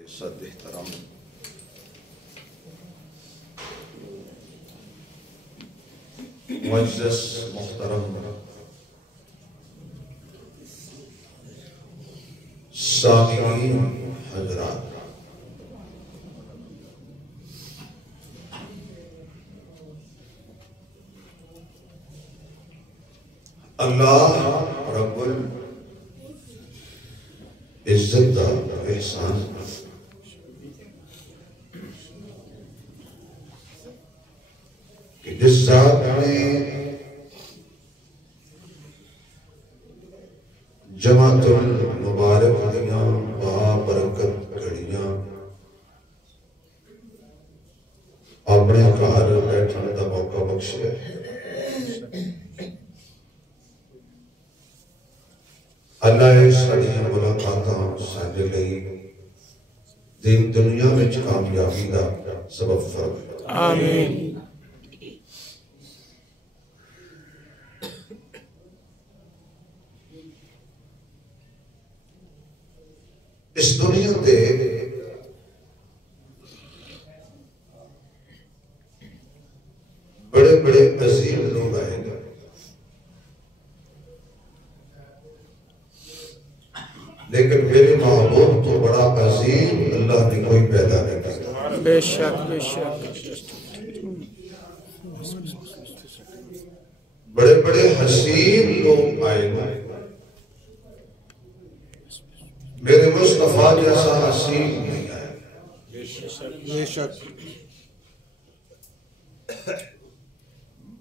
عزت احترام معزز محترم سامعین حضرات، اللہ رب العزت دا احسان کہ جس ذات نے جماعت المبارک دیاں با برکت گھڑیاں اپنے گھر بیٹھنے دا موقع بخشے، اللہ ساڈیاں ملاقاتاں ساڈے لئی دین دنیا وچ کامیابی دا سبب فرمائے، آمین۔ اس دنیا تے بڑے بڑے عظیم لوگ آئے گا، لیکن میرے محبوب تو بڑا عظیم اللہ نے کوئی پیدا نہیں کرتا۔ بے شک بے شک۔ بڑے بڑے حسین لوگ آئے گا، میرے مصطفیٰ جیسا حسین نہیں آئے گا۔ بے شک۔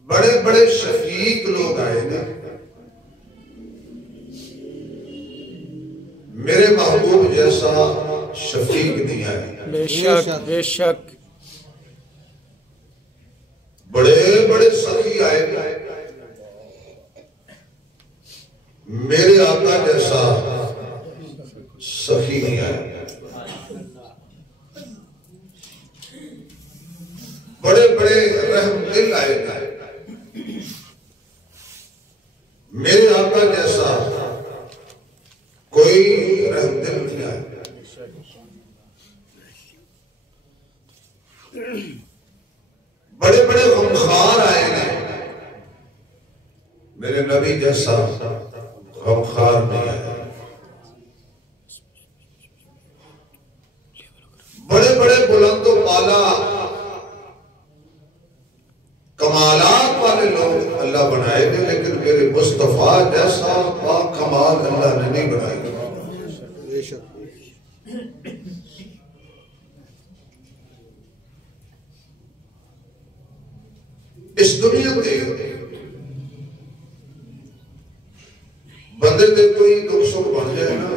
بڑے بڑے شفیق لوگ آئے گا، میرے محبوب جیسا شفیق نہیں آئے گا۔ بے شک بے شک۔ بڑے بڑے سخی آئے گا، میرے آقا جیسا سخی نہیں آئے گا۔ بڑے بڑے رحم دل آئے گا، میرے آقا جیسا کوئی رحم دل نہیں آئے گا۔ بڑے بڑے غمخوار آئے گا، میرے نبی جیسا غمخوار نہیں آئے گا۔ بڑے بڑے بلند و بالا کمالات والے لوگ اللہ بنائے گے، لیکن میرے مصطفیٰ جیسا با کمال اللہ نے نہیں بنائے گا۔ اس دنیا تے بندے تے کوئی دکھ سکھ بن جائے نا،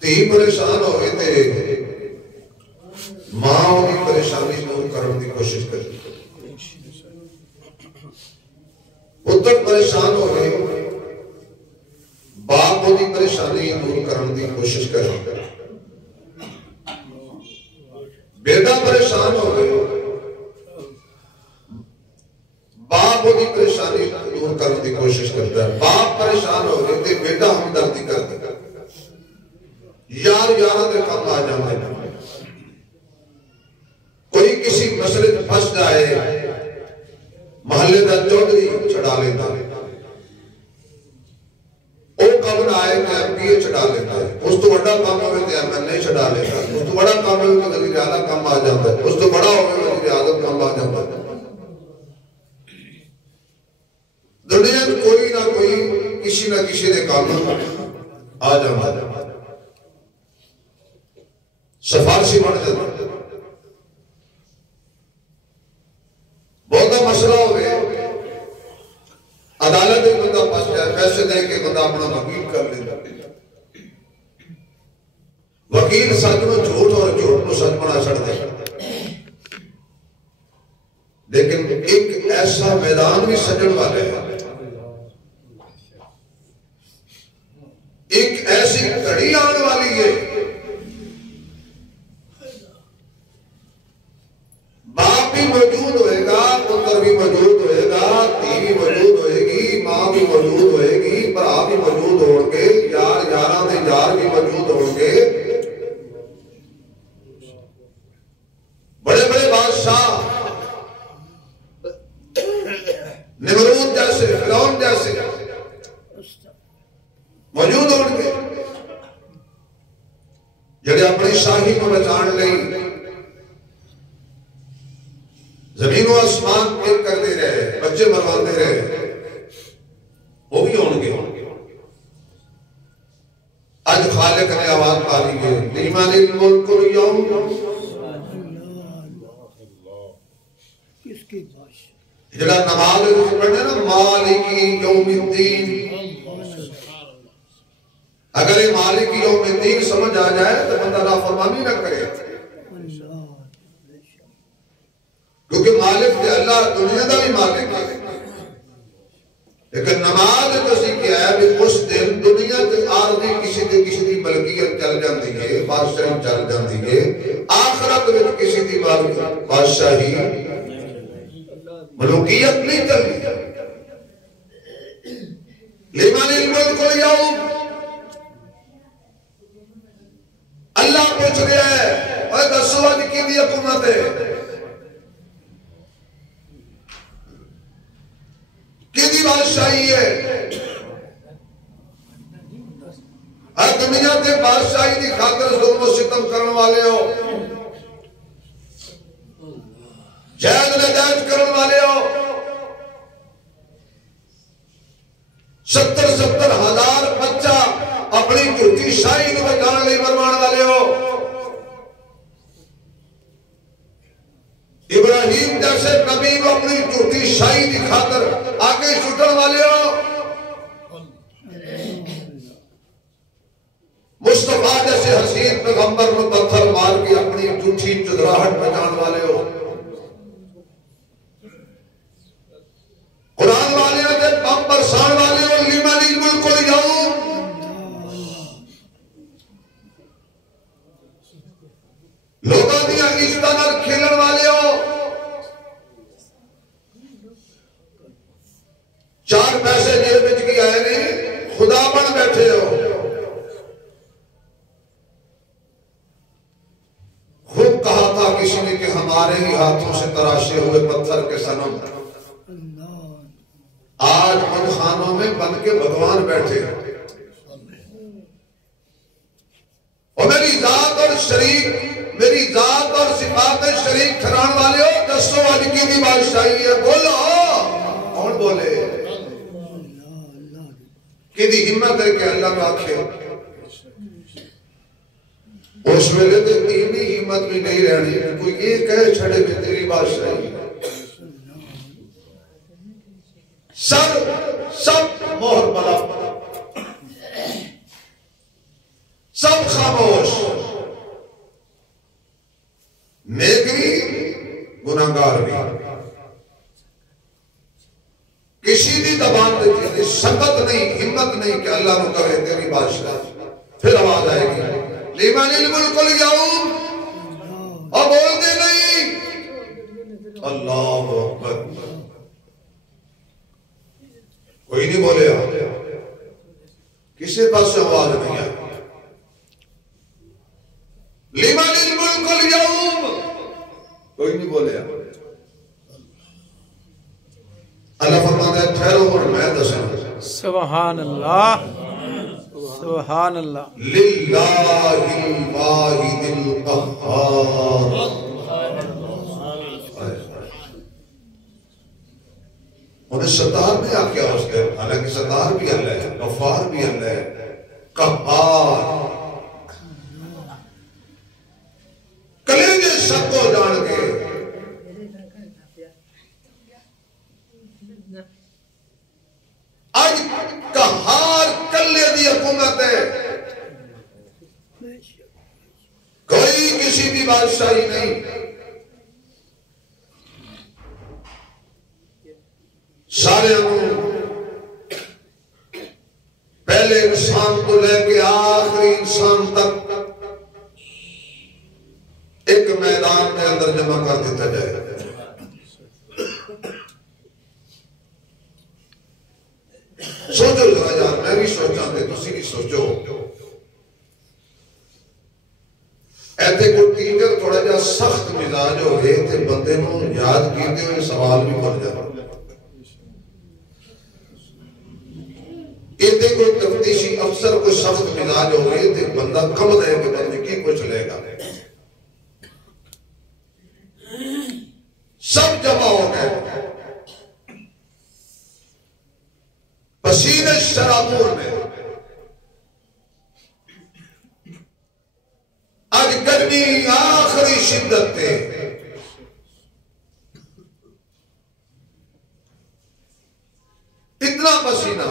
تی پریشان ہوئے تے ماں ہوئی پریشانی دور کرنے کی کوشش کرتی، پتر پریشان ہوئے باپ ہوئی پریشانی دور کرنے کی کوشش کرتی، بیٹا پریشان ہوئے باپ ہوئی پریشانی دور کرنے کی کوشش کرتا ہے، باپ پریشان ہوئے تے بیٹا ہمدردی کرتا ہے، یار یارہ دے کام آ جانا ہے۔ کوئی کسی مسئلے میں پھنس جائے محلے دا چودھری چھڑا لیتا ہے، او کام نہ آئے تو ایم پی اے چھڑا لیتا ہے، اس تو بڑا کام ہوئے تو ایم ایل اے چھڑا لیتا ہے، اس تو بڑا کام ہوئے تو وزیر اعلیٰ کام آ جاتا ہے، اس تو بڑا ہوئے وزیر اعظم کام آ جاتا ہے۔ دنیا میں کوئی نہ کوئی کسی نہ کسی نے کام آ جاتا ہے، سفارشی بڑھ جاتا ہے۔ بہت مسئلہ ہوئے عدالت ایک بندہ پاس جائے، پیسے دے کے بندہ اپنا وکیل کر لیتا، وکیل سچ میں جھوٹ اور جھوٹ کو سچ بنا چھڑ دے، لیکن ایک ایسا میدان بھی سجن والے ہیں، ایک ایسی گھڑی آنے والی ہے، باپ بھی موجود ہوئے گا، پتر بھی موجود ہوئے گا، دھی بھی موجود ہوئے گی، ماں بھی موجود ہوئے گی، بھرا بھی موجود ہو کے یار یاراں دے بادشاہی کو بچان لئی زمین و آسمان ایک کر دے رہے، بچے مروا دے رہے، وہ بھی ہوں گے۔ آج خالق نے آواز پالی ہے، لمن الملک اليوم، جڑا نماز پڑھنے نا مالک یوم الدین، اگر یہ مالک یوم الدین سمجھ آ جائے تو بندہ نافرمانی نہ کرے، کیونکہ مالک ہے اللہ، دنیا دا بھی مالک ہے۔ لیکن نماز کسی کیا ہے کہ اس دن دنیا کے عارضی کسی دی ملکیت چل جاندی ہے، بادشاہی چل جاندی ہے، آخرت میں کسی دی بادشاہی ملوکیت نہیں چلتی۔ لمن الملک اليوم، اللہ پوچھ رہا ہے اور دسو آج کی بھی حکومت ہے، کی بادشاہی ہے؟ ہر دنیا کے بادشاہی کی خاطر ظلم و ستم کرنے والے ہو، جائز ناجائز کرنے والے ہو، 70 ہزار بچہ اپنی جھوٹی شاہی کو بچانے لئے مرمان والے ہو، ابراہیم جیسے نبی کو اپنی جھوٹی شاہی کی خاطر آگے چھٹن والے ہو، مصطفیٰ جیسے حسین پیغمبر میں پتھر مار کے اپنی جھوٹی چدراہٹ بچان والے ہو، قرآن والے ہو تے بم برسان والے ہو، لمن الملک اليوم، لوگوں دیا عزتاں نال کھیلن والے ہو، 4 پیسے جیب وچ کی آئے نہیں، خدا بن بیٹھے ہو۔ خوب کہا تھا کسی نے کہ ہمارے ہی ہاتھوں سے تراشے ہوئے پتھر کے صنم آج ان خانوں میں بن کے بھگوان بیٹھے ہیں، اور میری ذات اور شریک، میری ذات اور صفات شریک ٹھہران والے ہو، دسو آج کی بھی بادشاہی ہے؟ بولو، کون بولے؟ کہ دی ہمت ہے کہ اللہ میں آکھے، اس ویلے تو اتنی ہمت بھی نہیں رہنی کوئی یہ کہے چھڑے میں تیری بادشاہی، سب مہر بلا، سب خاموش، نیک بھی گناہگار بھی، کسی بھی زبان دیتی شکت نہیں، ہمت نہیں کہ اللہ نے کہے تیری بادشاہ، پھر آواز آئے گی لمن الملک اليوم، اور بول دے نہیں اللہ اکبر، کوئی نہیں بولے، کسی پاس سے آواز نہیں آئی، لمن الملک اليوم، کوئی نہیں بولے۔ اللہ فرماتا ہے ٹھہرو اور میں دسوں، سبحان اللہ، سبحان اللہ، للہ الواحد القہار، انہیں ستار میں آپ کیا اس کے، حالانکہ ستار بھی اللہ ہے، غفار بھی اللہ ہے، قہار، کلیجے سب کو جان کے آج قہار کلے دی حکومت ہے، کوئی کسی بھی بادشاہی نہیں، سارے پہلے انسان کو لے کے آخری انسان تک ایک میدان میں اندر جمع کر دیتا جائے، سوچو ذرا یار، میں بھی سوچا تھے تسی بھی سوچو، ایتے کو ٹیچر تھوڑا جا سخت مزاج ہو گئے تھے، بندے نو یاد کیتے ہوئے سوال بھی بن جاتا، ایتے کو تفتیشی افسر کو کوئی سخت مزاج ہو گئی تو بندہ کم دے کہ بندے کی کچھ لے گا. سب جمع ہو گئے پسینے شرابور میں. آج گرمی آخری شدت تھے. اتنا پسینہ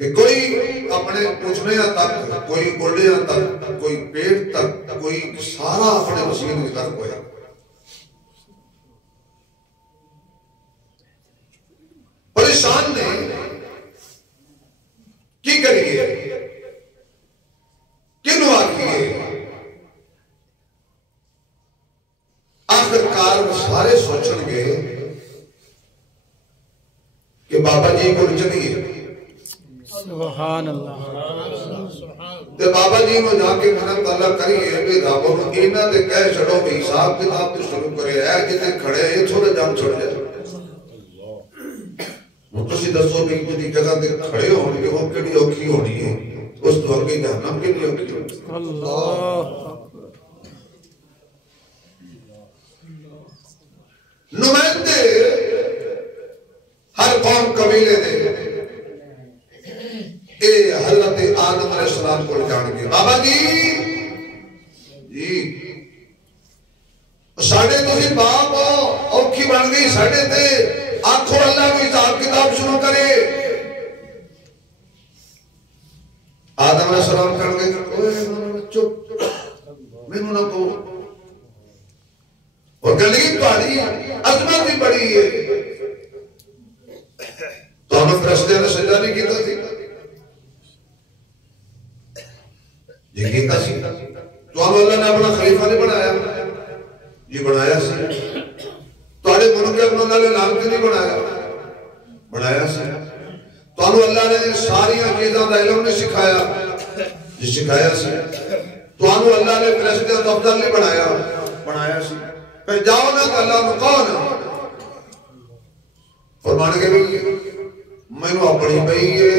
کہ کوئی اپنے پچھنیاں تک، کوئی گوڑیاں تک، کوئی پیٹ تک، کوئی سارا اپنے پسینے کر گیا. پریشان نے کی کریے کنو آکیے. آخرکار سارے سوچن گے کہ بابا جی کو چلیے. سبحان اللہ. تے بابا جی کو جا کے منت اللہ کریے کہ رب نو انہاں دے کہہ چھڑو کہ حساب کتاب تے شروع کرے ہے جتے کھڑے ہیں تھوڑے جان چھڑ جائے. وہ تسی دسو کہ کوئی جگہ تے کھڑے ہون گے وہ کیڑی اوکھی ہونی ہے اس تو اگے جہنم کیڑی اوکھی ہونی. اللہ نمائندے ہر قوم قبیلے دے اے حضرت آدم علیہ السلام کو جان گے. بابا جی ساڑھے تسی باپ اوکھی بن گئی ساڑھے تے آنکھوں اللہ کو حساب کتاب شروع کرے. آدم علیہ السلام کر گئے چپ میں نہ کو اور گلی پاڑی عظمت بھی بڑی ہے. تو ہمیں فرشتے نے سجدہ نہیں کیتا تھی یہ کیتا سی. تو ہم اللہ نے اپنا خلیفہ نہیں بنایا یہ بنایا سی. تو آڑے ملک اپنا اللہ نے نام کی نہیں بنایا سی. تو ہم اللہ نے ساری چیزاں دا علم نے سکھایا یہ سکھایا سی. تو ہم اللہ نے فرشتے افضل نہیں بنایا سی. پھر جاؤ نا کہ اللہ نے کون فرمانے کے بھی میں نے اپنی پئی ہے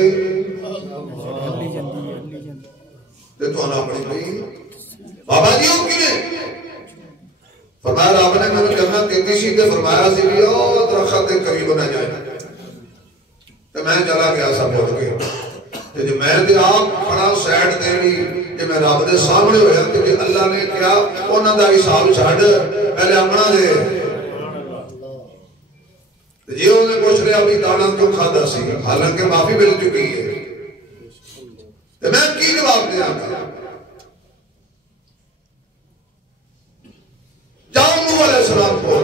تو انا اپنی پئی ہے. بابا جی ہو کیے فرمایا رب نے میں جنت دیتی سی تے فرمایا سی بھی او درخت کے قریب نہ جائے. تو میں چلا گیا سب اٹھ کے تے جو میں تے آپ کھڑا سائڈ دینی کہ میں رب دے سامنے ہویا تے کہ اللہ نے کیا انہاں دا حساب چھڈ پہلے اپنا دے. جی انہوں نے پوچھ رہا ابھی دانا کیوں کھادا سی حالانکہ معافی مل چکی ہے. تو میں کی جواب دیا گا جاؤ نوح علیہ السلام کو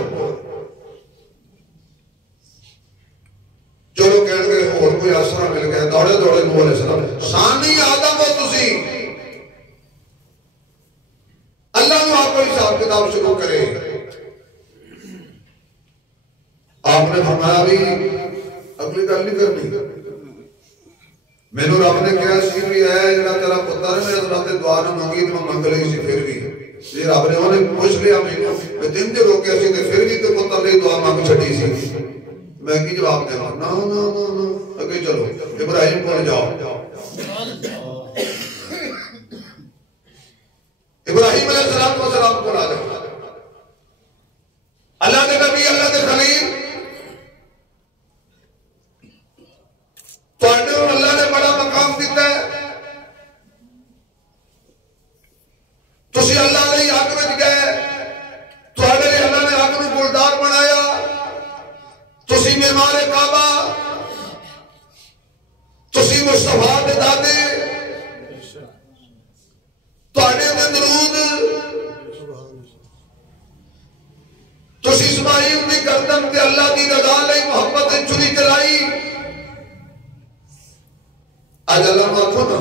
چلو کہنے گے اور کوئی آسرہ مل گیا دوڑے نوح علیہ السلام ثانی آدم ہو تسی اللہ نے آپ کو حساب کتاب شروع کرے. آپ نے فرمایا بھی اگلی گل نہیں کرنی. میں نے رب نے کہا سی بھی ہے جڑا تیرا پتر ہے میں حضرت دعا نہ مانگی تو میں منگ لئی سی پھر بھی یہ رب نے انہیں پوچھ لیا میں دن جو روکیا سی تے پھر بھی تو پتر لئی دعا مانگ چھڈی سی. میں کی جواب دے نا اگے چلو ابراہیم کو جاؤ. ابراہیم علیہ السلام کو آ جاؤ. اللہ کے نبی اللہ کے خلیل تو اللہ نے بڑا مقام دیتا ہے. تسی اللہ نے آگ میں گئے تو اللہ نے آگ میں گلدار بنایا. تسی معمار کعبہ تسی مصطفیٰ دے دادے دے درود تسی اسماعیل دی گردن تے اللہ دی رضا لئی محبت چری چلائی. آج اللہ کو آکھو نا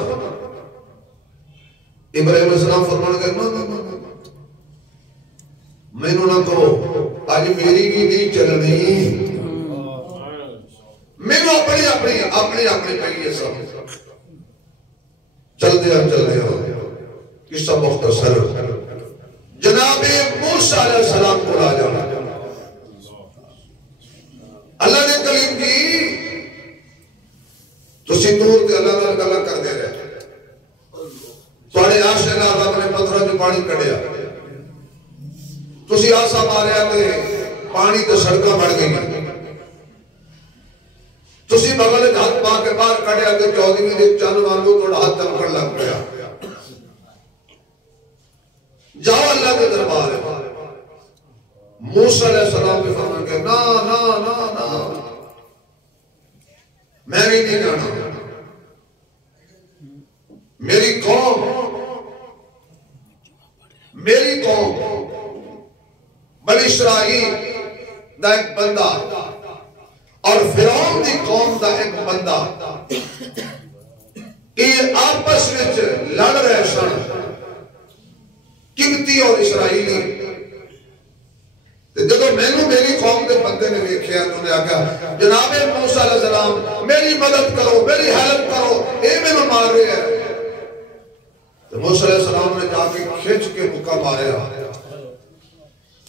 ابراہیم علیہ السلام فرمان کرنا میں نہ کہو آج میری کی نہیں چلنی میں اپنی پہیے سب چل دیا قصہ مختصر. جناب موسیٰ علیہ السلام کو آ جانا اللہ نے کلیم کی تو سندور کے پانی کڑیا تسی آسا ماریا تے پانی تے سڑکاں بڑھ گئی تسی بغل ہاتھ پا کے باہر کڑیا تے چودھویں دے چند وانگو تھوڑا ہاتھ چمکن لگ پیا جاؤ اللہ کے دربار ہے موسیٰ علیہ السلام کے فرمان کہ نا نا نا نا میں نہیں جانا میری قوم بنی اسرائیل دا ایک بندہ اور فرعون دی قوم دا ایک بندہ یہ آپس میں لڑ رہے سن کبتی اور اسرائیلی جب میں نے میری قوم دے بندے نے دیکھا تو نے آکھا جناب موسیٰ علیہ السلام میری مدد کرو میری ہیلپ کرو اے میں مار رہے ہیں تو موسیٰ علیہ السلام نے جا کے کھچ کے بکا مارے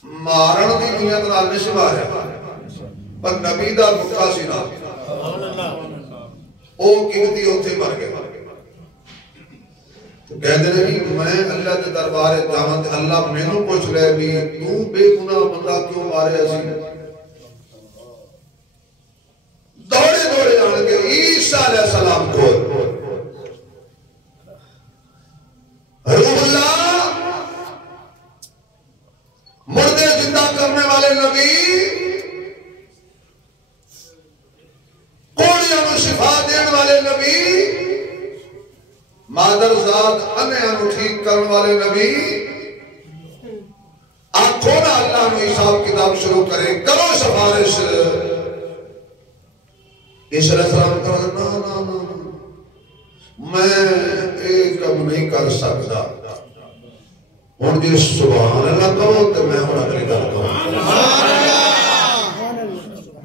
مارن دی نیت نال نہیں مارے پر نبی دا بکا سی نا او کبتی اوتھے مر گئے تو کہتے ہیں میں اللہ کے دربار جاواں تے اللہ مینوں پوچھ لے بھی تو بے گناہ بندہ کیوں مارے اسی دوڑے جان کے عیسیٰ علیہ السلام کو روح اللہ مردے زندہ کرنے والے نبی کوڑیاں کو شفا دینے والے نبی مادر ذات انہیں ٹھیک کرنے والے نبی آنکھوں نہ اللہ نے حساب کتاب شروع کرے کرو سفارش عیسیٰ علیہ السلام کہا نا نا نا میں ایک کم نہیں کر سکتا ہوں جی سبحان اللہ کہو تو میں ہوں اگلی گل کہوں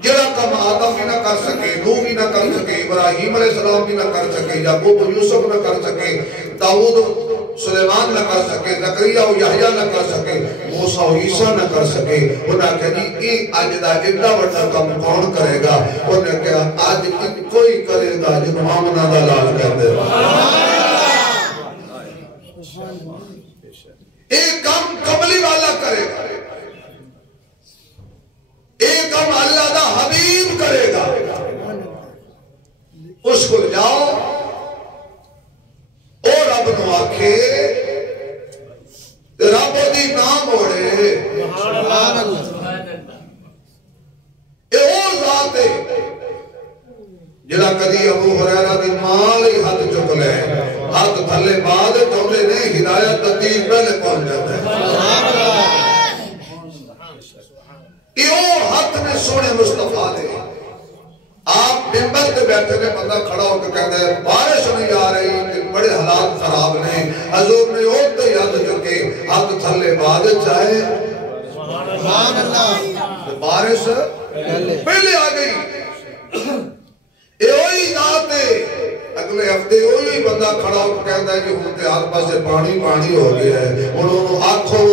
جڑا کم آدم بھی نہ کر سکے نوح بھی نہ کر سکے ابراہیم علیہ السلام بھی نہ کر سکے یعقوب و یوسف نہ کر سکے داؤد و سلیمان نہ کر سکے زکریا و یحییٰ نہ کر سکے موسیٰ و عیسیٰ نہ کر سکے انہاں کہا جی ایک آج دا اتنا بڑا کم کون کرے گا انہاں کہا آج کوئی کرے گا جن آمنہ دا لال کہہ دے ایک کم قبلی والا کرے گا ایک کم اللہ دا حبیب کرے گا اس کو جاؤ اور رب نو آکھے رب دی نام اوڑے اے او ذات ہے جڑا کدی ابو ہریرہ دی مال ہی ہاتھ چک لے ہاتھ تھلے بعد چاہتے نے ہدایت تدیر پہلے پہنچ جاتا ہے ایو ہاتھ میں سونے مصطفیٰ دے آپ منبر پہ بیٹھے نے بندہ کھڑا ہو کے کہتا ہے بارش نہیں آ رہی بڑے حالات خراب نے حضور نے اوتے ہاتھ چکے ہاتھ تھلے بعد چاہے سبحان اللہ بارش پہلے آ گئی ایوہی ذات ہے اگلے ہفتے وہی بندہ کھڑا ہو کہتا ہے کہ ہوں تے ہر پاسے پانی پانی ہو گیا ہے انہوں آنکھوں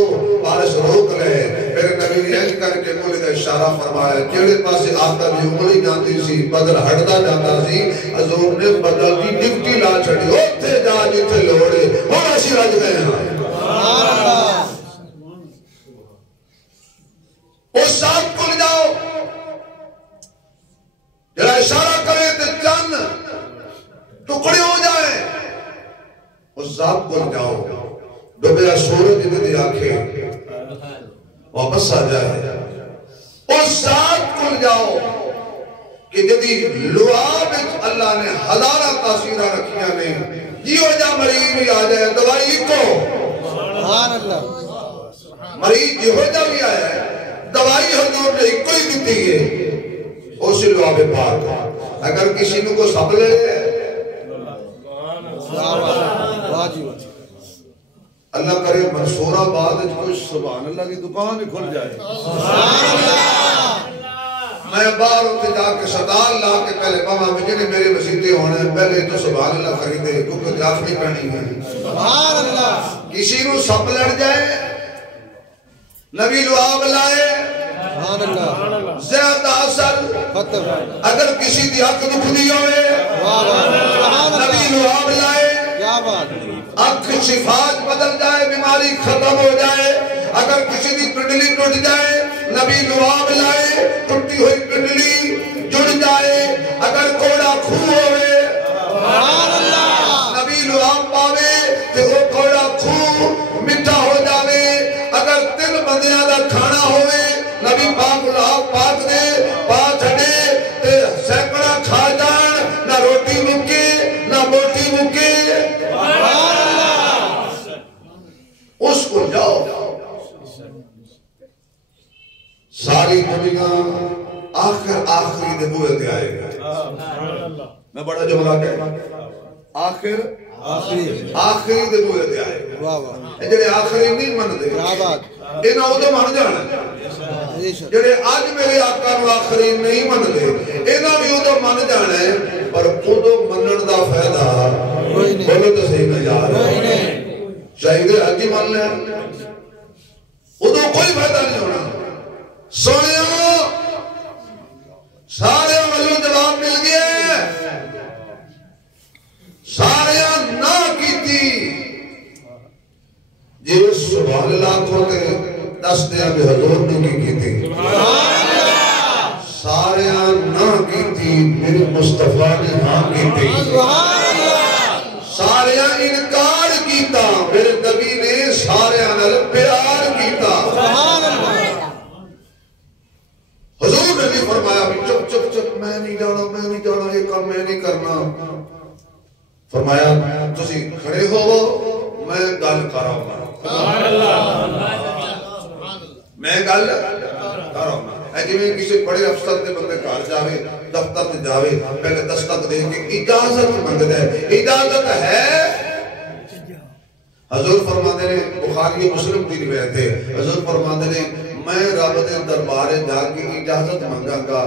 بارش روک لے میرے نبی نے ایک کر کے انگلی کا اشارہ فرمایا جڑے پاسے آقا دی انگلی جاتی سی بدل ہٹدا جاتا سی حضور نے بدل دی ڈپٹی لا چھڑی اوتھے جا جتھے لوڑے ہن اسی رج گئے ہیں سبحان اللہ اس ذات کو جاؤ جڑا اشارہ کرے تے چند ٹکڑے ہو جائیں اس ذات کو جاؤ ڈوبیا سورج دی آنکھیں واپس آ جائے اس ذات کو جاؤ کہ جدی لعاب اللہ نے ہزارہ تاثیرہ رکھیاں نے جیو جا مریض بھی آ جائے دوائی کو سبحان اللہ مریض جیو جا بھی آیا ہے دوائی حضور نے ایک کوئی دیتی ہے اسی لعاب پاک اگر کسی نے کو سب لے اللہ کرے منصورہ بعد کوئی سبحان اللہ کی دکان ہی کھل جائے میں باہر ہوتے جا کے صدال لا کے پہلے ماما مجھے نے میرے مسیطے ہونے پہلے تو سبحان اللہ خریدے کیونکہ جاف نہیں پہنی ہے سبحان اللہ کسی نو سب لڑ جائے نبی لعاب لائے زیادہ اثر اگر کسی دی حق دکھ دی ہوئے نبی لعاب لائے اکھ شفاعت بدل جائے بیماری بیماری ختم ہو جائے اگر کسی کی کنڈلی ٹوٹ جائے نبی لعاب لائے ٹوٹی ہوئی کنڈلی جڑ جائے اگر کوڑا خون ہوئے نبی لعاب پاوے تو وہ کوڑا خون مٹھا ہو جاوے اگر 3 بندیاں دا کھانا ہوئے نبی پاک لعاب پاک دے پا چھڑے تے سینکڑا کھا جان نہ روٹی مکے نہ موٹی مکے اس کو جاؤ ساری دنیا آخری دے بوئے دے آئے گا میں بڑا جملہ کہا آخری دے بوئے دے آئے گا جڑے آخری نہیں من دے انہاں ادھے من جانا جڑے آج میرے آقا نو آخری نہیں من دے انہاں بھی ادھے من جانا ہے پر ادھے منن دا فائدہ بولو تو صحیح نہ یار شاہد حجی من لیں ادھے کوئی فائدہ نہیں ہونا سونیاں سارے والوں جواب مل گیا سارے نہ کی تھی جی سبحان اللہ کو تے دس دیا بھی حضور نے کی تھی سارے نہ کی تھی میرے مصطفیٰ نے ہاں کی تھی سارے انکار کیتا میرے نبی نے سارے پیار کیتا حضور نے بھی فرمایا بھی چپ چپ چپ میں نہیں جانا یہ کام میں نہیں کرنا فرمایا تسی کھڑے ہو میں گل کر رہا ہوں میں گل کر رہا ہوں میں کسی بڑے افسر دے بندے گھر جاوے دفتر تے جاوے پہلے دستک دے کے اجازت منگتا ہے اجازت ہے حضور فرماتے نے بخاری مسلم کی روایت ہے حضور فرماتے نے میں رب دے دربار جا کے اجازت مانگا گا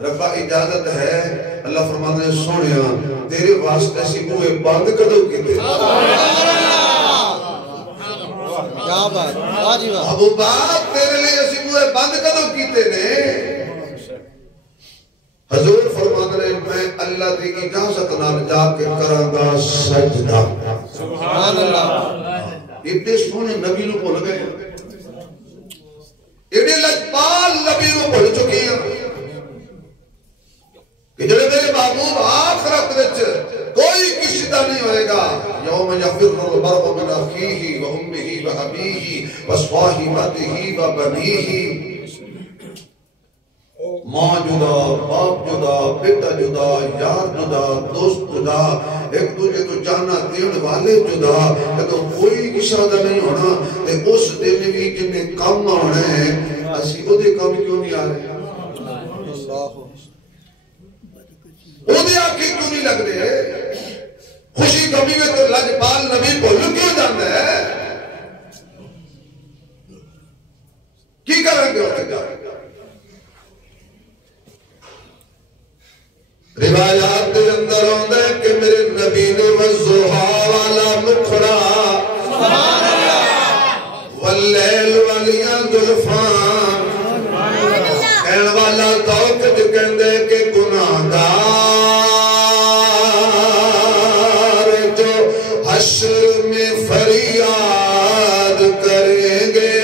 ربا اجازت ہے اللہ فرماتے نے سونیا تیرے واسطے سی بوئے بند کدو کیتے کیا بات واجی واہ ابو باپ تیرے لیے سی بوئے بند کدو کیتے نے حضور فرماتے نے میں اللہ دی اجازت نال جا کے کراں گا سجدہ سبحان اللہ اتنے سونے نبی نو بھول گئے ایڈے لجپال نبی نو بھول چکے ہیں کہ جڑے میرے محبوب آخرت وچ کوئی کسی دا نہیں ہوئے گا یوم یفر المرء من اخیہ و امہ و ابیہ و صاحبتہ و بنیہ ماں جدا باپ جدا بیٹا جدا یار جدا دوست جدا ایک دوجے تو جانا دین والے جدا تو کوئی کسی دا نہیں ہونا تے اس دن بھی جنہیں کم آنے ہیں اسی او دے کم کیوں نہیں آ رہے او دے آکے کیوں نہیں لگ رہے خوشی کمی میں تو لجپال نبی بھولو کیوں جانا ہے کی کریں گے ہوتے جا روایات دے اندر ہوندہ ہے کہ میرے نبی نے والضحا والا مکھڑا واللیل والیاں زلفان کہن والا توقت کہندے کہ گناہگار جو حشر میں فریاد کریں گے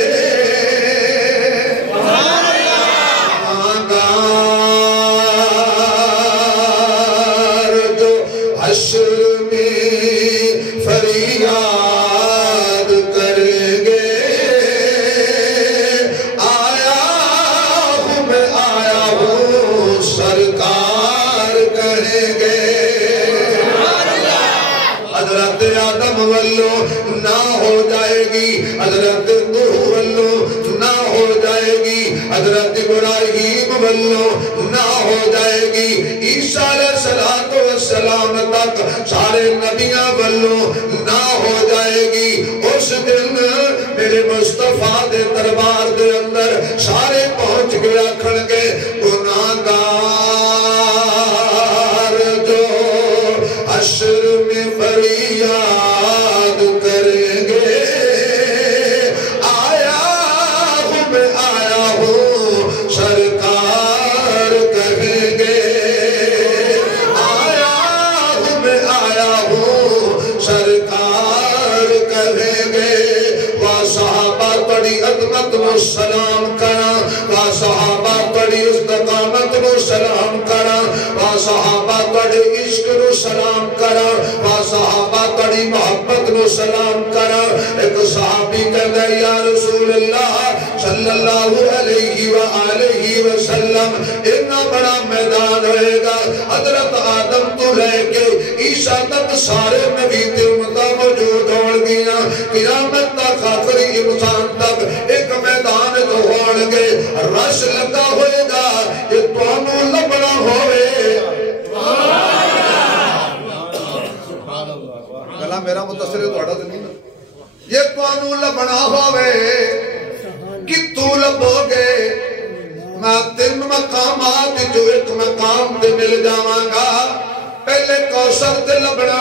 نہ ہو جائے گی حضرت نوح واللو نہ ہو جائے گی حضرت ابراہیم واللو نہ ہو جائے گی عیسیٰ علیہ السلام تک سارے نبیاں واللو نہ ہو جائے گی اس دن میرے مصطفیٰ دے دربار دے اندر سارے پہنچ گیا کھڑ گے گناہگار جو حشر میں فریاد کریں گے آیا ہوں سرکار کہیں گے آیا ہوں سرکار کہیں گے عظمت نو سلام کرا وا صحابہ تڑی استقامت نو سلام کرا وا صحابہ تڑی عشق نو سلام کرا وا صحابہ تڑی محبت نو سلام کرا ایک صحابی کہتا ہے یا رسول اللہ صلی اللہ علیہ وآلہ وسلم اتنا بڑا میدان ہوئے گا حضرت آدم تو لے کے عیسیٰ تک سارے نبی تے امتہ موجود ہوڑ گیا قیامت تک آخری انسان تک ایک میدان جو ہوڑ گے رش لگا ہوئے گا یہ توانو لبنا ہوئے کلام میرا متصر ہے تو اڑا دے نہیں یہ توانو لبنا ہوئے کتو لبو گے میں تین مقامات جو ایک مقام دے مل جاواں گا پہلے کوثر تے لبنا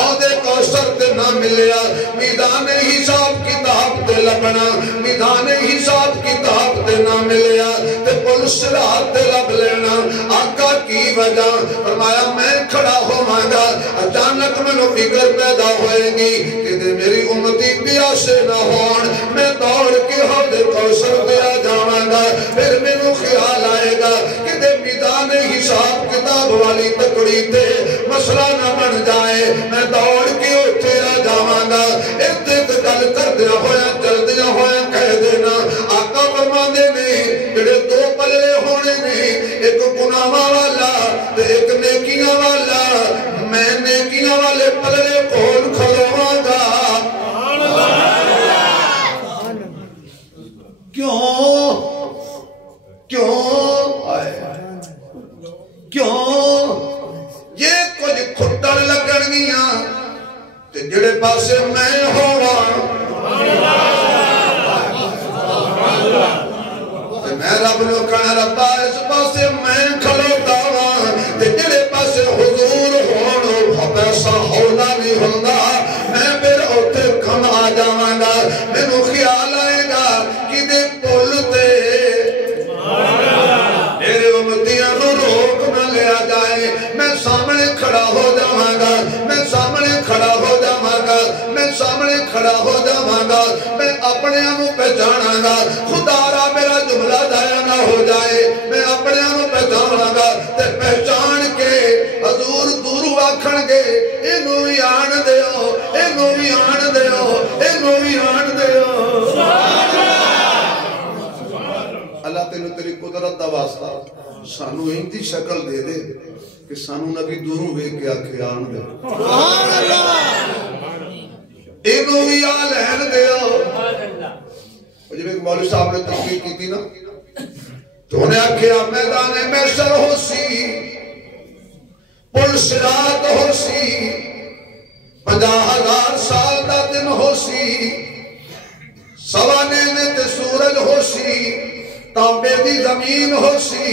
عہدے کوثر تے نہ ملیا میدان حساب کتاب تے لبنا میدان حساب کتاب تے نہ ملیا تے پل صراط تے لب لینا آقا کی وجہ فرمایا میں کھڑا ہوواں گا اچانک منو فکر پیدا ہوئے گی کہ دے میری امتی پیاسے نہ ہون میں دوڑ کے عہدے کوثر تے آ جاواں گا پھر مینوں خیال آئے گا کہ دے میدان حساب کتاب والی تکڑی تے مسئلہ نہ بن جائے میں دوڑ کے اٹھے آ جاواں گا اتنے گل کر دیا ہویا چل دیا ہویا کہہ دینا آقا فرماندے نے جڑے دو پلے ہونے نے ایک گناہ والا تے ایک نیکیاں والا میں نیکیاں والے پلے کھول کھلواں گا کیوں یہ کچھ کھٹڑ لگن گیا تے جڑے پاسے میں ہوا تے میں رب نو کہنا ربا اس پاسے میں کھلوتا ہاں تے جڑے پاسے حضور ہون پیسہ ہونا نہیں ہوندا میں پھر اوتھے کھم آ جاواں گا مینوں خیال آئے گا کہ دے پل تے میرے امتیاں نو روک نہ لیا جائے میں سامنے کھڑا ہو جاواں گا میں سامنے کھڑا ہو جاواں گا میں سامنے کھڑا ہو جاواں گا میں اپنے انو پہچانا گا خدا را میرا جملہ ضائع نہ ہو جائے میں اپنے انو پہچانا گا تے پہچان کے حضور دور آکھن گے اینو بھی آن دیو اینو بھی آن دیو اینو بھی آن دیو اللہ تینو تیری قدرت دا واسطہ سانو انتی شکل دے دے کہ سانو نبی دوروں بے کے آکھے آن دے سبحان اللہ اینو بھی آل ہین دیو جب ایک مولوی صاحب نے تحقیق کی تھی نا تو انہیں آکھے میدان محشر ہو سی پل صراط ہو سی 50,000 سال دا دن ہو سی سوانے میں تے سورج ہو سی تانبے دی زمین ہو سی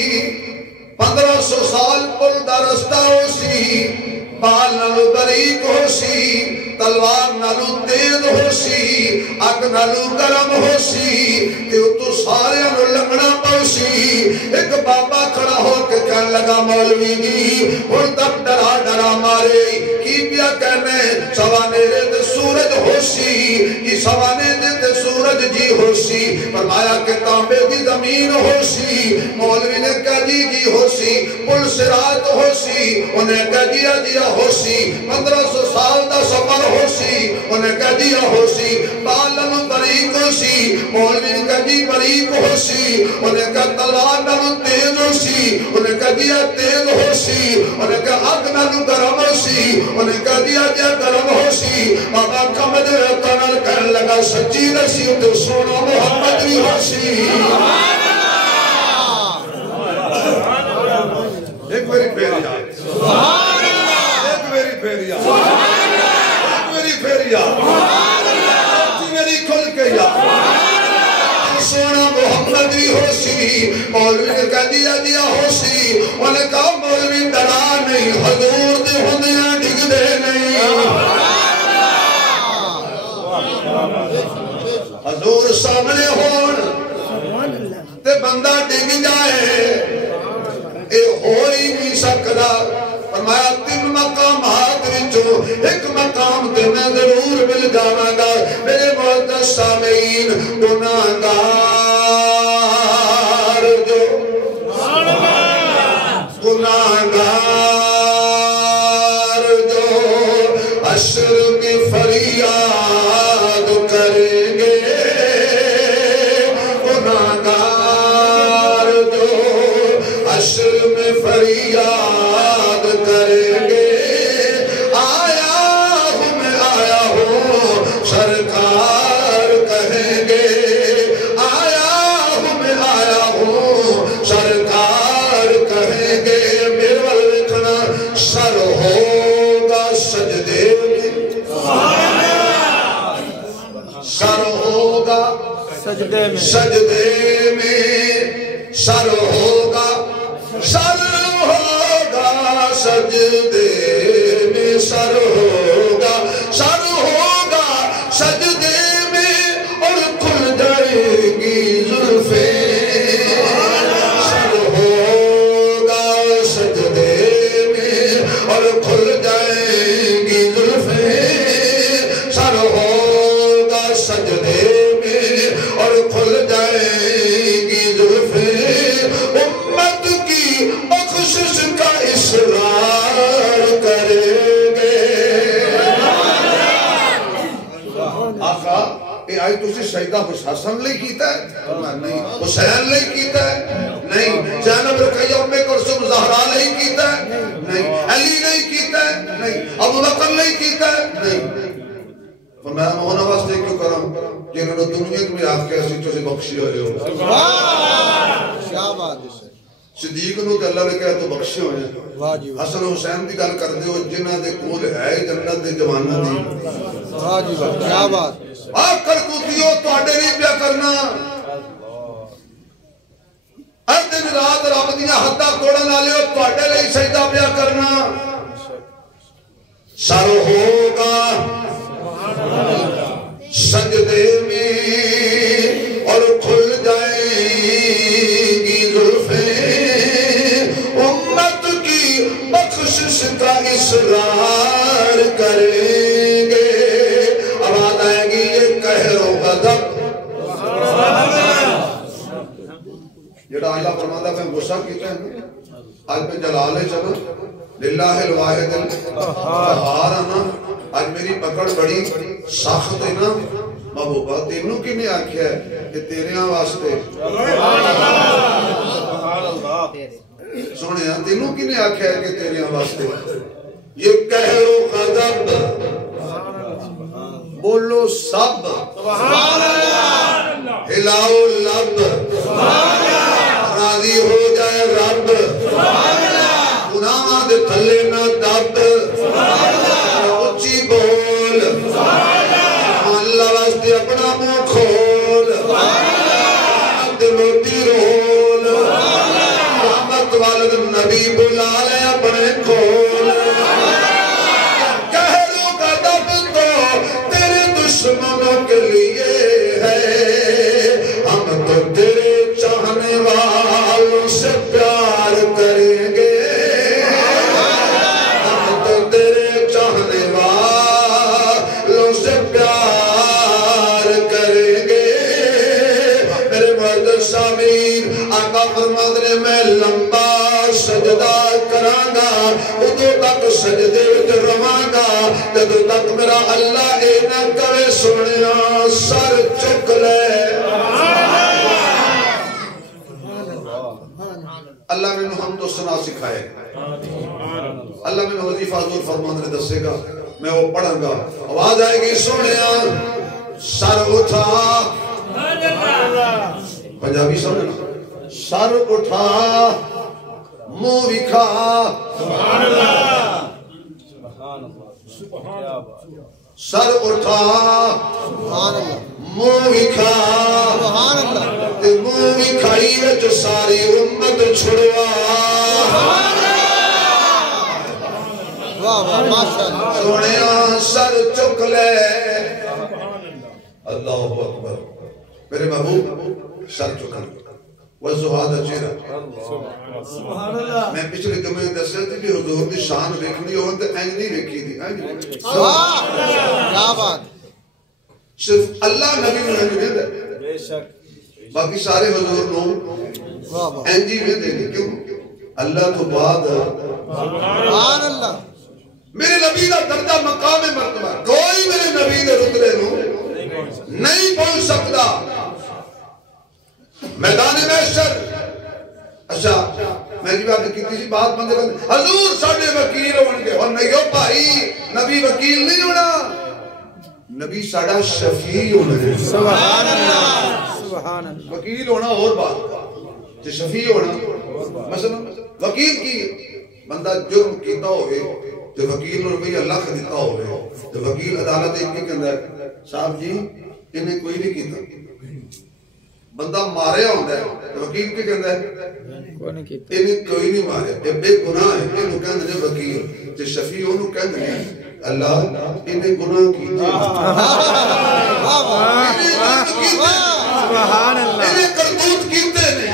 1500 سال پل دا رستہ ہو سی بال نالو بریک ہو سی تلوار نالو تیز ہو سی اگ نالو گرم ہو سی تے تو سارے نو لگنا پاؤ سی ایک بابا کھڑا ہو کے کہنے لگا مولوی جی ہن تک ڈرا ڈرا مارے کی پیا کہنے سوانے دے سورج ہو سی یہ سوانے دے سورج جی ہو سی فرمایا کہ تانبے دی زمین ہو سی مولوی نے کہا جی ہو سی پل صراط ہو سی انہیں کہا جی ہو سی 1500 سال دا سفر ہو سی انہیں کہا دیا ہو سی بالن بریک ہو سی مولوی نے کہا جی بریک ہو سی انہیں کہا تلوار نالو تیز ہو سی انہیں کہا دیا تیز ہو سی انہیں کہا اگ نالو گرم ہو سی انہیں کہا دیا گرم ہو سی بابا کمد تنر کہنے لگا سچی رسی تو سونا محمد بھی ہو سی ایک میری پھیریا ایک میری پھیریا ایک میری پھیریا میری کھل کے یا سونا محمد بھی ہو سی مولوی نے کہہ دیا ہو سی انہیں کہا مولوی ڈرا نہیں حضور دے ہوندیاں ڈگ دے نہیں حضور سامنے ہون تے بندہ ڈگ جائے اے ہوئی نہیں سکدا فرمایا 3 مقامات وچوں ایک مقام تے میں ضرور مل جاواں گا میرے معزز صاحب گناہگار جو گناہگار جو حشر میں فریاد کریں گے گناہگار جو حشر میں فریاد کریں گے آیا ہوں سرکار کہیں گے آیا ہوں سرکار کہیں گے میرے والے دیکھنا سر ہوگا سجدے میں سر ہوگا سجدے میں سر ہوگا سجدے میں سر ہوگا سجدے میں اور کھل جائے گی زلفیں سر ہوگا سجدے میں اور کھل جائے گی زلفیں سر ہوگا سجدے میں اور کھل جائے گی زلفیں امت کی بخشش کا اصرار کریں گے آقا یہ آئی تُسی سجدہ حسن لئی کیتا ہے نہیں حسین لئی کیتا ہے نہیں زینب رقیہ ام کلثوم زہرا لئی کیتا ہے نہیں علی لئی کیتا ہے نہیں ابو بکر لئی کیتا ہے نہیں فرمایا مونا واسطے کیوں کرم جنہوں نے دنیا میں آپ کے اسی تو سے بخشی ہوئے ہو کیا بات ہے صدیق نو تے اللہ نے کہا تو بخشی ہوئے واہ جی حسن حسین دی گل کر دے ہو جنہ دے کول ہے جنت دے جوانہ دی واہ جی واہ کیا بات آپ کر دوتیو تو اڈے نہیں پیا کرنا ہر دن رات رب دیاں حداں توڑن والے ہو تو اڈے لئی سجدہ پیا کرنا سر ہوگا سجدے میں اور کھل جائے گی زلفیں امت کی بخشش کا اصرار کریں گے آواز آئے گی یہ قہر و غضب جڑا اللہ فرماتا ہے غصہ کیتا ہے آج میں جلال چلو للہ الواحد القہار آنا آج میری پکڑ بڑی ساخت ہے نا محبوبہ تینوں کی نہیں آنکھ ہے کہ تیرے واسطے سونے ہیں تینوں کی نہیں آنکھ ہے کہ تیرے واسطے یہ قہر و غضب بولو سب ہلاؤ لب راضی ہو جائے رب گناہ دے تھلے نہ دب اچھی بول اللہ واسطے اپنا منہ کھول دلو دی رول رحمت والد نبی بلا لے اپنے کھول قہر و غضب تو تیرے دشمنوں کے لیے ہے ہم تو تیرے چاہنے والوں سے پیار کریں گے ہم تو تیرے چاہنے والوں سے پیار کریں گے میرے معزز سامعین آقا فرماتے ہیں میں لمبا سجدہ کرانگا ادھو تک سجدے وچ رواں گا جدو تک میرا اللہ اے نہ کرے سنیا سر چک لے اللہ میں حمد و ثنا سکھائے اللہ میں وظیفہ حضور فرمان نے دسے گا میں وہ پڑھاں گا آواز آئے گی سنیا سر اٹھا پنجابی سمجھنا سر اٹھا منہ وکھا سر اٹھا منہ وکھا تے منہ وکھائی وچ ساری امت چھڑوا واہ واہ ماشاءاللہ سونیا سر چک لے اللہ اکبر میرے محبوب سر چکن وزہاد چہرہ میں پچھلے جمعے دسیا تھی کہ حضور دی شان دیکھنی ہو تے اینج نہیں دیکھی تھی واہ کیا بات صرف اللہ نبی نے اینج کہندا باقی سارے حضور نو اینجی میں دے گے کیوں اللہ تو بعد سبحان اللہ میرے نبی کا درجہ مقام مرتبہ کوئی میرے نبی دے رتبے نو نہیں پہنچ سکتا میدان محشر اچھا میں جی آپ کی کسی بات بندے کرتے حضور ساڑھے وکیل ہون گے اور نہیں ہو بھائی نبی وکیل نہیں ہونا نبی ساڑھا شفیع ہونا ہے سبحان اللہ سبحان اللہ وکیل ہونا اور بات تو شفیع ہونا مثلا وکیل کی بندہ جرم کیتا ہوئے تو وکیل اور بھئی اللہ خدیتا ہوئے تو وکیل عدالت ایک کے اندر صاحب جی انہیں کوئی نہیں کیتا بندہ مارے ہوتا ہے تو وکیل کے اندر انہیں کوئی نہیں مارے یہ بے گناہ ہے انہوں کہنے ہیں وکیل تو شفیع انہوں کہنے ہیں اللہ انہیں گناہ کیتے سبحان اللہ انہیں کرتوت کیتے ہیں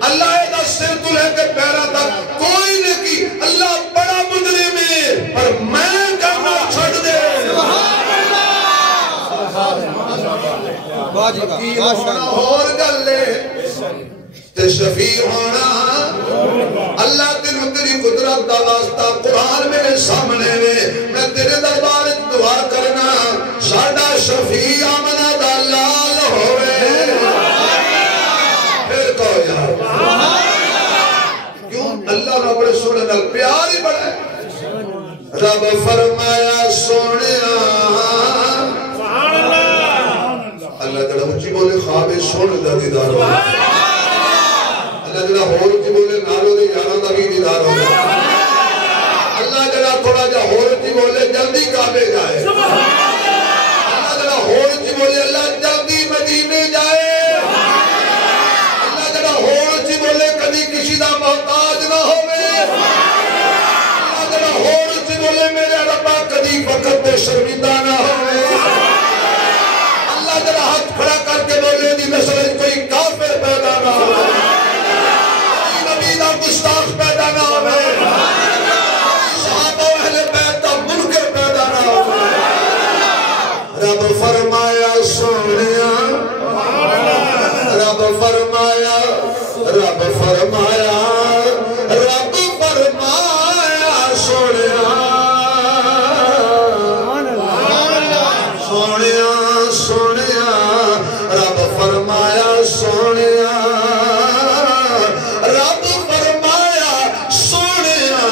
اللہ ایدہ سر تو لے کے پیرا تک کوئی نے کی اللہ بڑا مدرے میں پر میں کرنا چھڑ دے وکیل ہونا اور گلے تے شفیع ہونا اللہ تینوں تیری قدرت دا واسطہ قرآن میرے سامنے میں تیرے دربار دعا کرنا ساڈا شفیع آمنہ دا لال ہوئے پھر کہو یار کیوں اللہ رب بڑے سونے نال پیار ہی بڑا ہے رب فرمایا سونے اللہ جڑا اچھی بولے خواب سونے دا دیدار ہو اللہ جڑا ہور اچھی بولے نالو دی جانا دا بھی دیدار ہو اللہ جڑا تھوڑا جا ہور اچھی بولے جلدی کعبے جائے اللہ جڑا ہور اچھی بولے اللہ جلدی مدینے جائے اللہ جڑا ہور اچھی بولے کبھی کسی دا محتاج نہ ہوئے اللہ جڑا ہور اچھی بولے میرے ربا کبھی وقت پہ شرمندہ نہ ہوئے اللہ جڑا ہاتھ کھڑا کر کے بولے دی نسل کوئی کافر پیدا نہ ہوئے کوئی نبی دا گستاخ پیدا نہ ہوئے صحابہ و اہل بیت دا منکر پیدا نہ ہوئے رب فرمایا سونیا رب فرمایا رب فرمایا رب فرمایا سونیا سونیا سونیا رب فرمایا سونیا رب فرمایا سونیا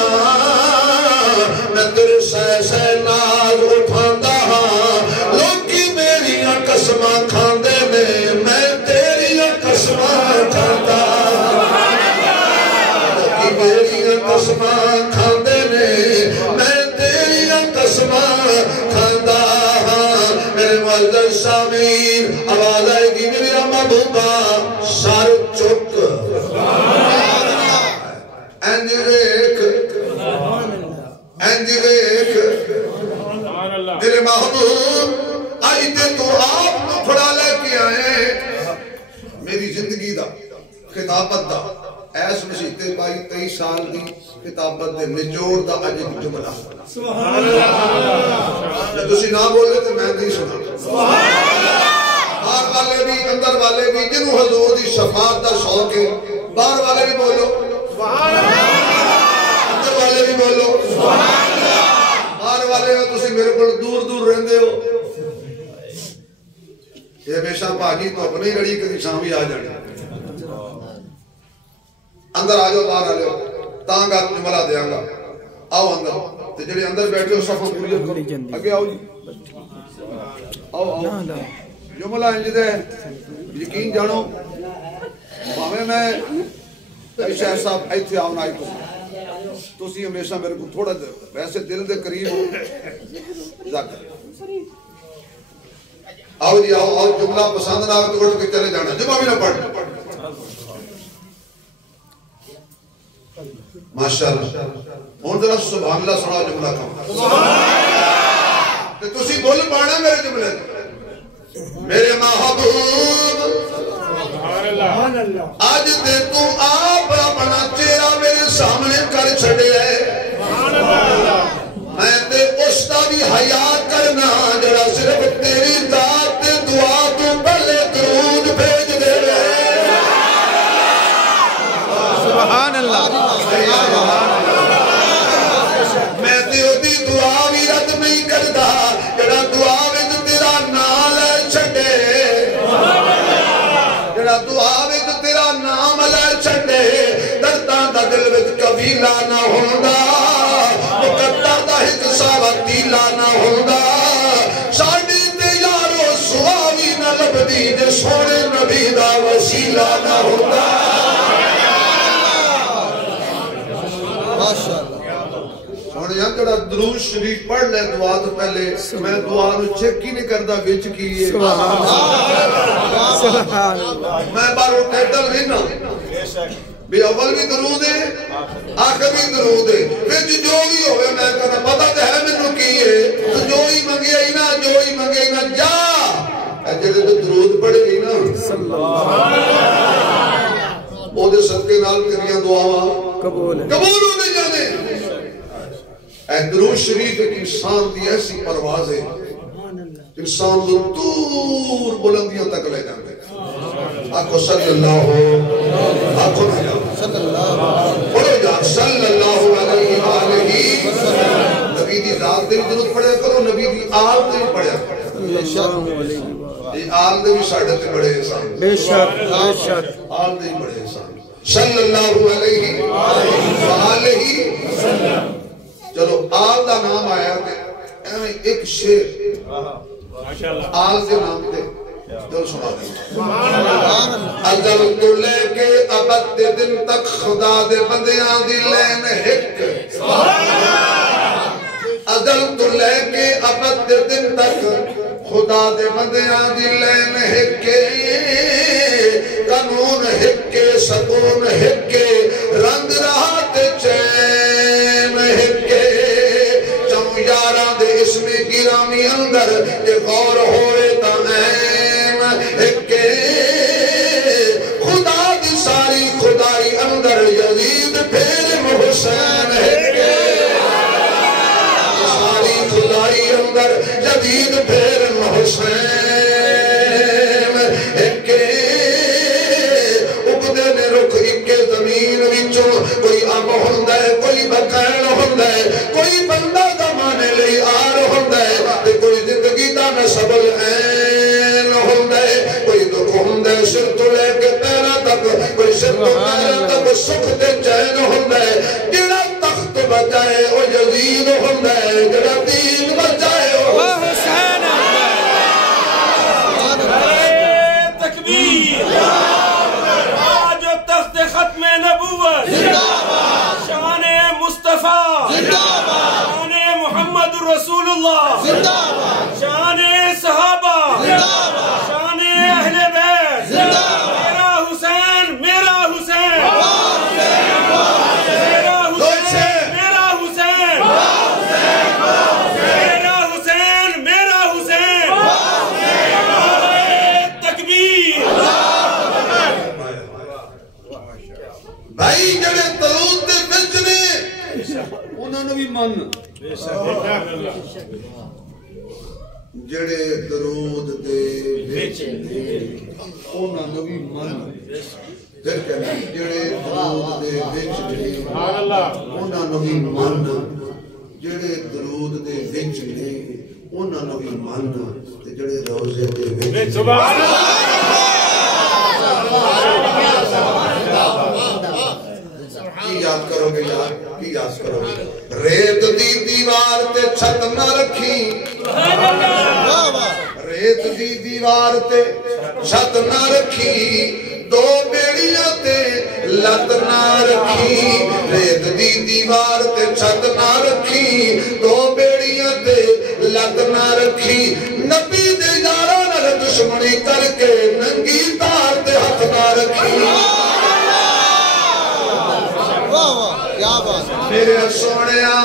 میں تیرے سہ سہ ناز اٹھاندا ہاں لوکی میریاں قسماں کھاندے نے میں تیریاں قسماں کھاندا لوکی میریاں قسماں کھاندے نے میں تیریاں قسماں کھاندا میرے معزز سامعین آواز آئے گی میرا محبوبہ سر چک انج ویکھ میرے محبوب آج تے تو آپ کو کھڑا لے کے آئے میری زندگی دا خطابت دا ایس مسیحتے بائی 23 سال دی خطابت دے نجوڑ دا اج ایک جملہ سبحان اللہ جب تسی نہ بولے تو میں نہیں سنا باہر والے بھی اندر والے بھی جنہوں حضور دی شفاعت دا شوق ہے باہر والے بھی بولو سبحان اللہ اندر والے بھی بولو سبحان اللہ باہر والے ہو تسی میرے کو دور دور رہندے ہو یہ ہمیشہ بھاجی تو اپنی لڑی کدی شامی آ جانے اندر آ جاؤ باہر آ جاؤ تانگا جملہ دیاں گا آؤ اندر تو جڑے اندر بیٹھے ہو صفحہ پوری اگے آؤ جی آؤ آؤ جملہ انج دے یقین جانو باویں میں شیخ صاحب ایتھے آؤ نہ آئی تو سی ہمیشہ میرے کو تھوڑا ویسے دل دے قریب ہو آؤ جی آؤ آؤ جملہ پسند نہ آئے تو اٹھ کے چلے جانا جمعہ بھی نہ پڑھ ماشاءاللہ ہون ذرا سبحان اللہ سنا جملہ کا تو تسی بول پانا میرے جملے میرے محبوب آج تے تو آپ اپنا چہرہ میرے سامنے کر چھڑے ہے میں تے اس کا بھی حیات کرنا جڑا صرف تیری ذات تے دعا تو پہلے درود پہ جڑا درود شریف پڑھ لے دعا تو پہلے میں دعا نو چیک ہی نہیں کردا وچ کی ہے سبحان اللہ میں بارو ٹائٹل لینا بھی اول بھی درود ہے آخر بھی درود ہے پھر جو بھی ہوئے میں کہنا پتہ تے ہے مینوں کی ہے تو جو ہی منگے ہی نا جا جڑے تو درود پڑھے گی نا او دے صدقے نال تیریاں دعاواں قبول ہونے جانے اے درود شریف ایک انسان دی ایسی پرواز ہے انسان کو دور بلندیاں تک لے جاندے آکھو صلی اللہ علیہ وآلہ نبی دی ذات دے درود پڑھیا کرو نبی دی آل دے پڑھیا کرو یہ آل دے بھی ساڑھے تے بڑے احسان بے شک آل دے بڑے احسان صلی اللہ علیہ وآلہ چلو آل دا نام آیا تے ایک شیر آل دے نام تے جو سنا دیں ازل تو لے کے ابد دن تک خدا دے بندیاں دی لین ہک ازل تو لے کے ابد دن تک خدا دے بندیاں دی لین ہک قانون ہک سکون ہک رنگ راحت چین ہک چم یاراں دے اسم گرامی اندر یہ غور ہوئے تا این ہک خدا دی ساری خدائی اندر یزید پھر محسین ہک ساری خدائی اندر یزید پھر محسین ہک اگدے نے رکھ اکے زمین وچوں کوئی ام ہوندہ ہے کوئی بقین ہوندہ ہے کوئی بندہ زمانے لئی آر ہوندہ ہے کوئی زندگی دا نسب العین ہوندہ ہے کوئی دکھ ہوندہ ہے سر تو لے کے پیرا تک کوئی سر تو پیرا تک سکھ دے چین ہوندہ ہے جڑا تخت بجائے وہ یزید ہوندہ ہے جڑا دین بجائے وہ حسین تکبیر آج تخت ختم نبوت شان مصطفیٰ شان محمد رسول اللہ شان صحابہ شان اہل بیت میرا حسین میرا حسین میرا حسین میرا حسین میرا حسین میرا حسین تکبیر بھائی جڑے درود دے وچ نے انہاں نوں بھی من جڑے درود دے وچ نے انہاں نوں بھی من پھر کہنا جڑے درود دے وچ نے انہاں نوں بھی من جڑے درود دے وچ نے انہاں نوں بھی من تے جڑے روزے دے وچ سبحان کی یاد کرو گے یار کی یاد کرو گے ریت دی دیوار تے چھت نہ رکھی ریت دی دیوار تے چھت نہ رکھی دو بیڑیاں تے لت نہ رکھی ریت دی دیوار تے چھت نہ رکھی دو بیڑیاں تے لت نہ رکھی نبی دے یاراں نال دشمنی کر کے ننگی تار تے ہاتھ نہ رکھی میرے سونیا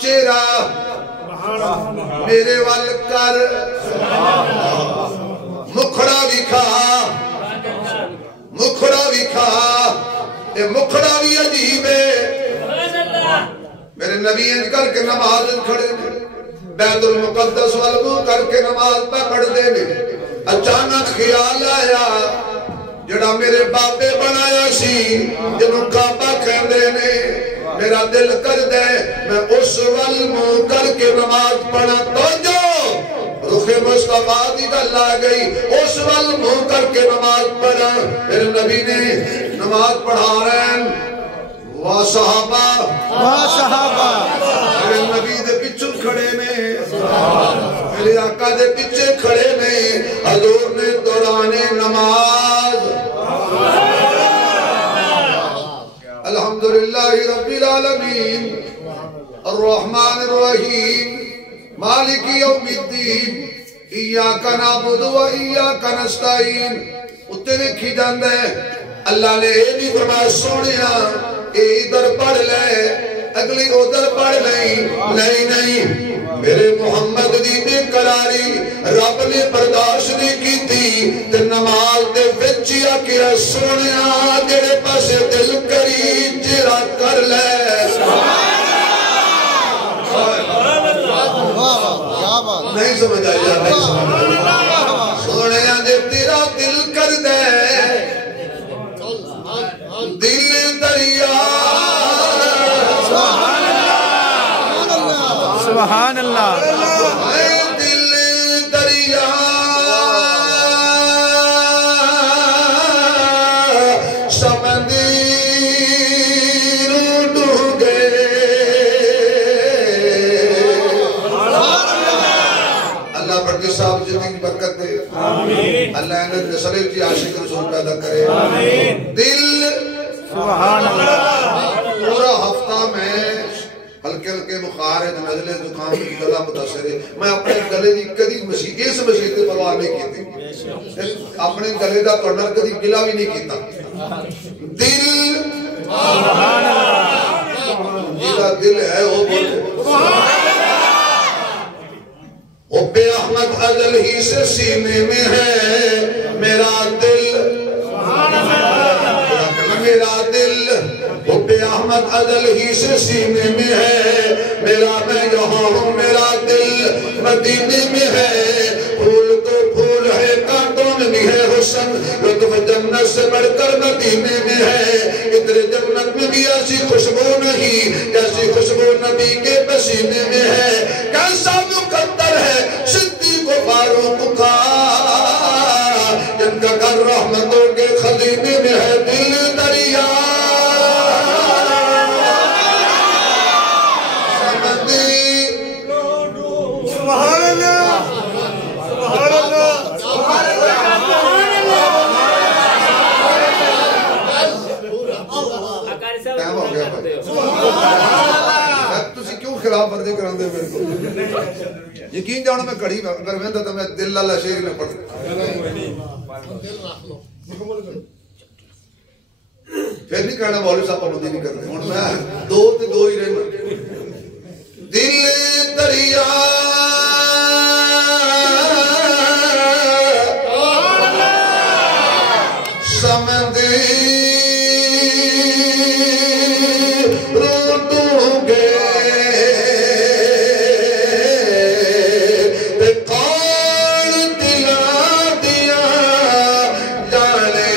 چہرہ میرے وال کر مکھڑا بھی کھا اے مکھڑا بھی عجیب ہے میرے نبی انج کر کے نماز کھڑے نے بیت المقدس والوں کر کے نماز پہ پڑھ دے نے اچانک خیال آیا جڑا میرے باپے بنایا سی جنہوں کعبہ کہندے نے میرا دل کر دے میں اس والوں کر کے نماز پڑھا تو جو رخ مصطفیٰ دی گل آ گئی اس والوں کر کے نماز پڑھا میرے نبی نے نماز پڑھا رہے ہیں واہ صحابہ میرے نبی دے پچھو کھڑے نے میرے آقا دے پیچھے کھڑے نے حضور نے دوران نماز الحمدللہ رب العالمین الرحمن الرحیم مالک یوم الدین ایاک نعبد و ایاک نستعین اتنے ویکھی جاندا ہے اللہ نے یہ نہیں فرمایا سونیا اے ادھر پڑھ لے اگلی ادھر پڑھ نہیں نہیں میرے محمد دی بے قراری رب نے برداشت نہیں کیتی تے نماز دے وچ آکھیا سونیا جڑے پاسے دل کری جرا کر لے نہیں سمجھ آئی جا نہیں سمجھ سونیا جے تیرا دل کر دے دل دریا سبحان اللہ دل دریا سمندر ڈوبے اللہ بڑی صاحب زندگی برکت دے اللہ انہیں نسل کی عاشق رسول پیدا کرے دل سبحان اللہ پورا ہفتہ میں ہلکے ہلکے بخار ہے نزلے زکام کی گلا متاثر ہے میں اپنے گلے دی کدی اس مسیح تے پرواہ نہیں کیتی اپنے گلے دا کارنر کدی گلا بھی نہیں کیتا دل سبحان اللہ جیدا دل ہے وہ بولے حب احمد ازل ہی سے سینے میں ہے میرا دل میرا دل حب احمد ازل ہی سے سینے میں ہے میرا میں یہاں ہوں میرا دل مدینے میں ہے پھول تو پھول ہے کانٹوں میں بھی ہے حسن لطف جنت سے بڑھ کر مدینے میں ہے ادھر جنت میں بھی ایسی خوشبو نہیں جیسی خوشبو نبی کے پسینے میں ہے کیسا مقدر ہے صدیق و فاروق کا جن کا گھر رحمتوں کے خزینے میں ہے دل دریا سبحان اللہ سبحان اللہ سبحان ٹائم ہو گیا بھائی تسی کیوں خلاف ورزی کراندے میرے کو یقین جانو میں کڑی اگر ویندا تو میں دل اللہ شیر نہ پڑھ پھر نہیں کہنا مولوی صاحب پابندی نہیں کرتے ہوں میں دو ہی رہنا دل دریا سمندر ڈوبے کون دلا دیا جانے